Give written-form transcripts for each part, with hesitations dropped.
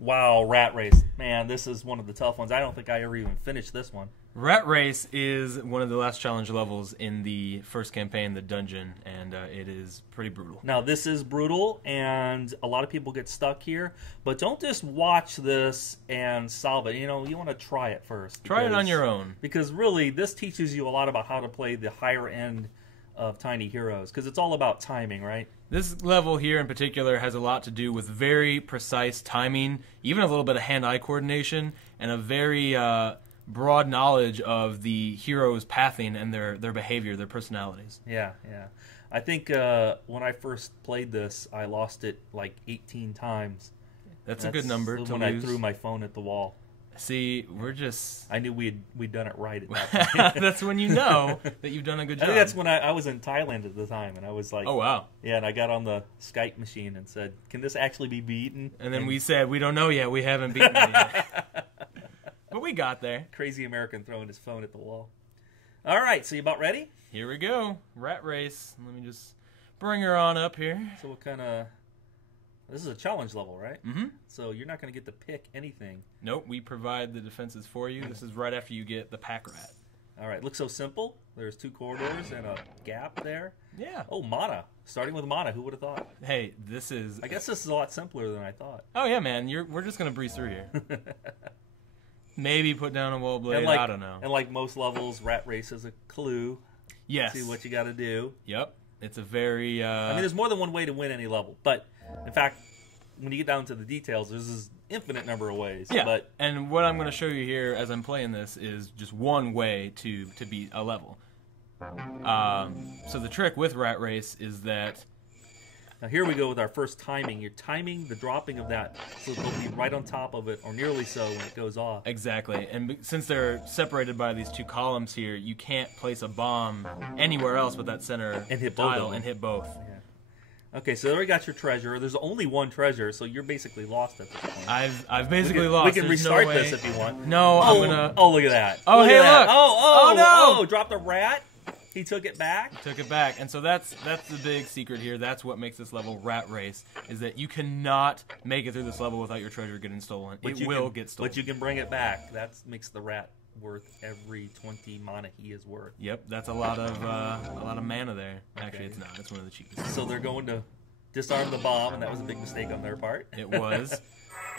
Wow, Rat Race. Man, this is one of the tough ones. I don't think I ever even finished this one. Rat Race is one of the last challenge levels in the first campaign, the dungeon, and it is pretty brutal. Now, this is brutal, and a lot of people get stuck here, but don't just watch this and solve it. You know, you want to try it first. Try it on your own. Because really, this teaches you a lot about how to play the higher end of Tiny Heroes, because it's all about timing, right? This level here in particular has a lot to do with very precise timing, even a little bit of hand-eye coordination, and a very broad knowledge of the heroes' pathing and their behavior, their personalities. Yeah, yeah. I think when I first played this, I lost it like 18 times. That's a good number to when lose. I threw my phone at the wall. See, we're just... I knew we'd done it right at that point. That's when you know that you've done a good job. I think that's when I was in Thailand at the time, and I was like... Oh, wow. Yeah, and I got on the Skype machine and said, can this actually be beaten? And then we said, we don't know yet. We haven't beaten it yet. But we got there. Crazy American throwing his phone at the wall. All right, so you about ready? Here we go. Rat Race. Let me just bring her on up here. So what kind of... This is a challenge level, right? Mm-hmm. So you're not going to get to pick anything. Nope, we provide the defenses for you. This is right after you get the pack rat. All right, looks so simple. There's 2 corridors and a gap there. Yeah. Oh, mana. Starting with mana. Who would have thought? Hey, this is... I guess this is a lot simpler than I thought. Oh, yeah, man. We're just going to breeze through here. Maybe put down a wall blade. I don't know. And like most levels, Rat Race is a clue. Yes. See what you got to do. Yep. It's a very... I mean, there's more than one way to win any level. But, in fact, when you get down to the details, there's this infinite number of ways. Yeah, but and what I'm going to show you here as I'm playing this is just one way to beat a level. So the trick with Rat Race is that... Now here we go with our first timing. You're timing the dropping of that so they'll be right on top of it, or nearly so when it goes off. Exactly, and since they're separated by these 2 columns here, you can't place a bomb anywhere else but that center and hit tile both and hit both. Yeah. Okay, so there we got your treasure. There's only one treasure, so you're basically lost at this point. I've basically lost. We can There's restart no this if you want. No, I'm gonna... Oh, look at that. Oh, hey, that. look. Oh, no. Oh, dropped a rat. He took it back. Took it back, and so that's the big secret here. That's what makes this level Rat Race, is that you cannot make it through this level without your treasure getting stolen. It will get stolen. But you can bring it back. That makes the rat worth every 20 mana he is worth. Yep, that's a lot of mana there. Actually, it's not. It's one of the cheapest. So they're going to disarm the bomb, and that was a big mistake on their part. It was.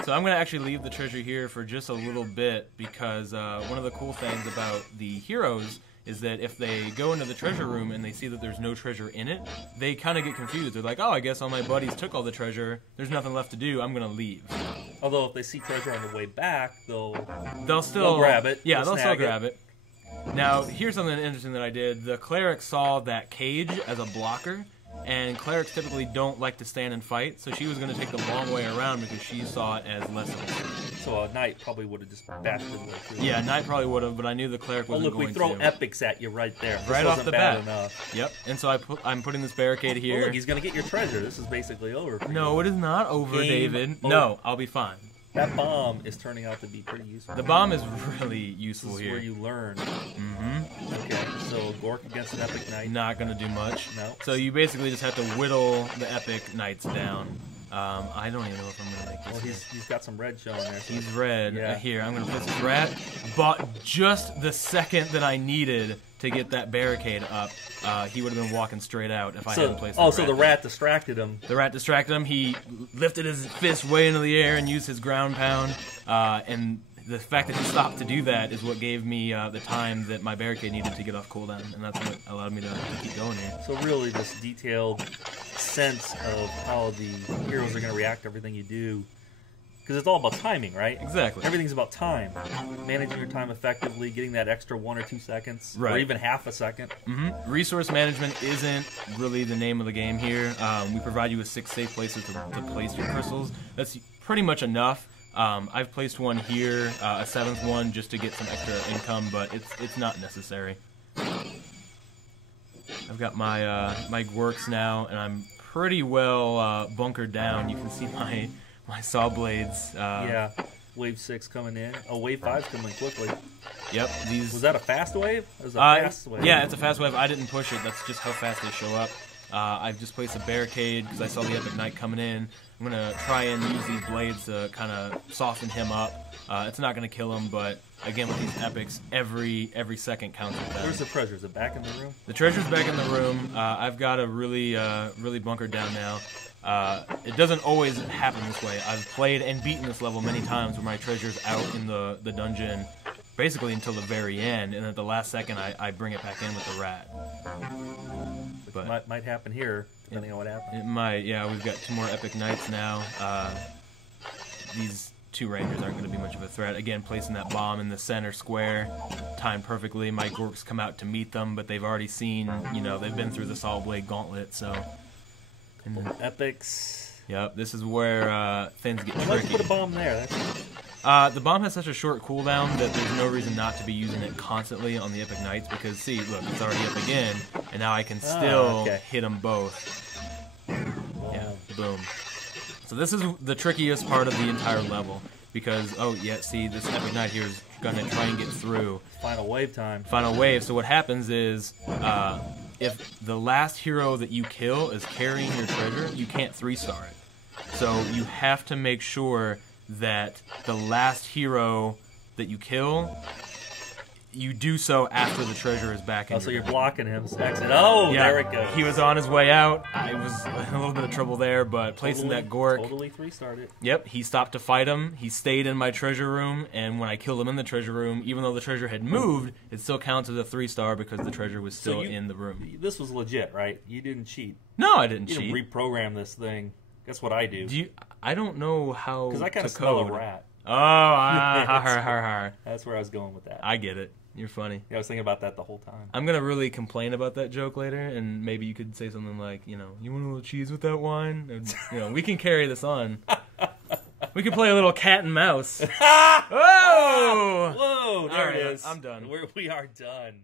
So I'm going to actually leave the treasure here for just a little bit, because one of the cool things about the heroes is that if they go into the treasure room and they see that there's no treasure in it, they kind of get confused. They're like, oh, I guess all my buddies took all the treasure. There's nothing left to do. I'm going to leave. Although if they see treasure on the way back, they'll grab it. Yeah, they'll still snag grab it. Now, here's something interesting that I did. The cleric saw that cage as a blocker, and clerics typically don't like to stand and fight, so she was going to take the long way around because she saw it as less of a threat. So a knight probably would have just bashed his way through. Yeah, knight probably would have, but I knew the cleric wasn't going to. Look, we throw epics at you right there. Right off the bat. Enough. Yep, and so I'm putting this barricade here. Oh, look, he's going to get your treasure. This is basically over. No, it is not over, David. Over. No, I'll be fine. That bomb is turning out to be pretty useful. The bomb is really useful here. This is where you learn. Mm-hmm. Okay, so Gork against an epic knight. Not going to do much. No. So you basically just have to whittle the epic knights down. I don't even know if I'm going to make this. Well, he's got some red showing there. So he's red. Yeah. Here, I'm going to place this rat. But just the second that I needed to get that barricade up, he would have been walking straight out if I hadn't placed the rat. So the rat distracted him. The rat distracted him. He lifted his fist way into the air and used his ground pound. And the fact that he stopped to do that is what gave me the time that my barricade needed to get off cooldown. And that's what allowed me to keep going here. So really this detailed sense of how the heroes are going to react to everything you do. Because it's all about timing, right? Exactly. Everything's about time. Managing your time effectively, getting that extra 1 or 2 seconds, right, or even half a second. Mm-hmm. Resource management isn't really the name of the game here. We provide you with 6 safe places to place your crystals. That's pretty much enough. I've placed one here, a 7th one, just to get some extra income, but it's not necessary. I've got my my Gworks now, and I'm pretty well bunkered down. You can see my saw blades. Yeah, wave 6 coming in. Oh, wave 5's coming quickly. Yep. Was that a fast wave? It was a fast wave. Yeah, it's a fast wave. I didn't push it. That's just how fast they show up. I've just placed a barricade because I saw the Epic Knight coming in. I'm going to try and use these blades to kind of soften him up. It's not going to kill him, but again, with these epics, every second counts with that. Where's the treasure? Is it back in the room? The treasure's back in the room. I've got a really bunkered down now. It doesn't always happen this way. I've played and beaten this level many times where my treasure's out in the dungeon basically until the very end, and at the last second I bring it back in with the rat. But might happen here, depending on what happens. It might, yeah. We've got 2 more Epic Knights now. These 2 Rangers aren't going to be much of a threat. Again, placing that bomb in the center square, timed perfectly. My Gorks come out to meet them, but they've already seen, they've been through the Solid Blade Gauntlet, so... And then, Epics. Yep, this is where things get tricky. Let's put a bomb there. That's... The bomb has such a short cooldown that there's no reason not to be using it constantly on the Epic Knights because, see, look, it's already up again, and now I can still hit them both. Yeah, boom. So this is the trickiest part of the entire level because, oh, yeah, see, this Epic Knight here is going to try and get through. Final wave time. Final wave. So what happens is if the last hero that you kill is carrying your treasure, you can't 3-star it. So you have to make sure that the last hero that you kill, you do so after the treasure is back in. Oh, so you're blocking him. Exit. Oh, yeah, there it goes. He was on his way out. I was in a little bit of trouble there, but placing that Gork. Totally 3-starred it. Yep, he stopped to fight him. He stayed in my treasure room, and when I killed him in the treasure room, even though the treasure had moved, it still counts as a 3-star because the treasure was still in the room. This was legit, right? You didn't cheat. No, I didn't cheat. You didn't reprogram this thing. That's what I do. I don't know how. Because I kind of smell a rat. Oh, har. That's where I was going with that. I get it. You're funny. Yeah, I was thinking about that the whole time. I'm going to really complain about that joke later, and maybe you could say something like, you want a little cheese with that wine? And, we can carry this on. We can play a little cat and mouse. Whoa! Whoa, there it is. I'm done. We are done.